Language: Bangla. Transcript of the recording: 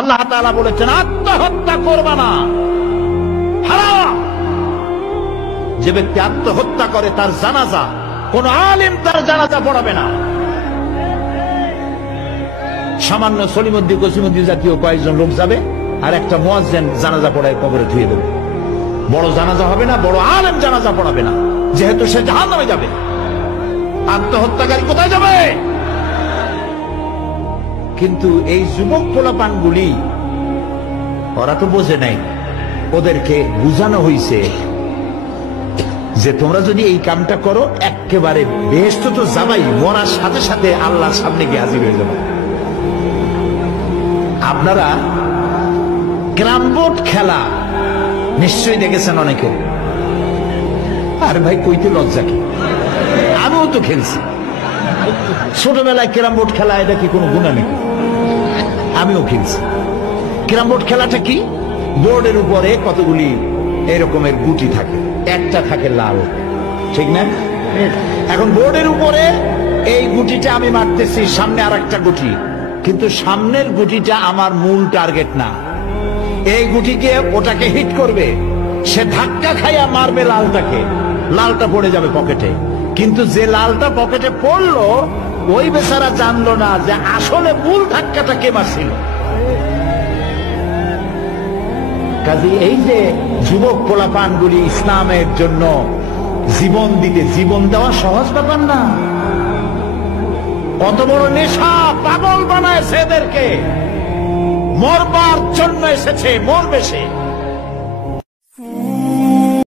আল্লাহ তাআলা বলেছেন আত্মহত্যা করবা না, হারাম। যে ব্যক্তি আত্মহত্যা করে তার জানাজা কোন আলেম তার জানাজা পড়াবে না। সামান্য সলিমুদ্দিন কসিমুদ্দিন জাতীয় কয়েকজন লোক যাবে, আর একটা মুয়াজ্জিন জানাজা পড়ায় কবরে ধুয়ে দেবে। বড় জানাজা হবে না, বড় আলেম জানাজা পড়াবে না, যেহেতু সে জাহান্নামে যাবে। আত্মহত্যাকারী কোথায় যাবে? কিন্তু এই যুবক পোলাপানগুলি ওরা তো বোঝে নাই, ওদেরকে বুঝানো হইছে যে তোমরা যদি এই কামটা করো একেবারে বেহেশত তো যাবাই, মরার সাথে সাথে আল্লাহর সামনে গিয়ে হাজির হয়ে যাবে। আপনারা ক্যারাম বোর্ড খেলা নিশ্চয়ই দেখেছেন অনেকে। আর ভাই কইতে লজ্জা কি, আমিও তো খেলছি ছোটবেলায় ক্যারাম বোর্ড খেলা। এটা কি কোনো গুনাহ নাকি? আমিও খেলছি। ক্যারাম বোর্ড খেলাটা কি? বোর্ডের উপরে কতগুলি এরকমের গুটি থাকে, একটা থাকে লাল, ঠিক না? এখন বোর্ডের উপরে এই গুটিটা আমি মারতেছি, সামনে আর একটা গুটি, কিন্তু সামনের গুটিটা আমার মূল টার্গেট না। এই গুটিকে ওটাকে হিট করবে, সে ধাক্কা খাইয়া মারবে লালটাকে, লালটা পড়ে যাবে পকেটে। কিন্তু যে লালটা পকেটে পড়লো ওই বেচারা জানলো না যে আসলে মূল ধাক্কাটা কে মারছিল। কাজে এই যে যুবক পোলাপানগুলি ইসলামের জন্য জীবন দিতে, জীবন দেওয়া সহজ ব্যাপার না। কত বড় নেশা, পাগল বানায় এদেরকে, মরবার জন্য এসেছে, মরবে সে।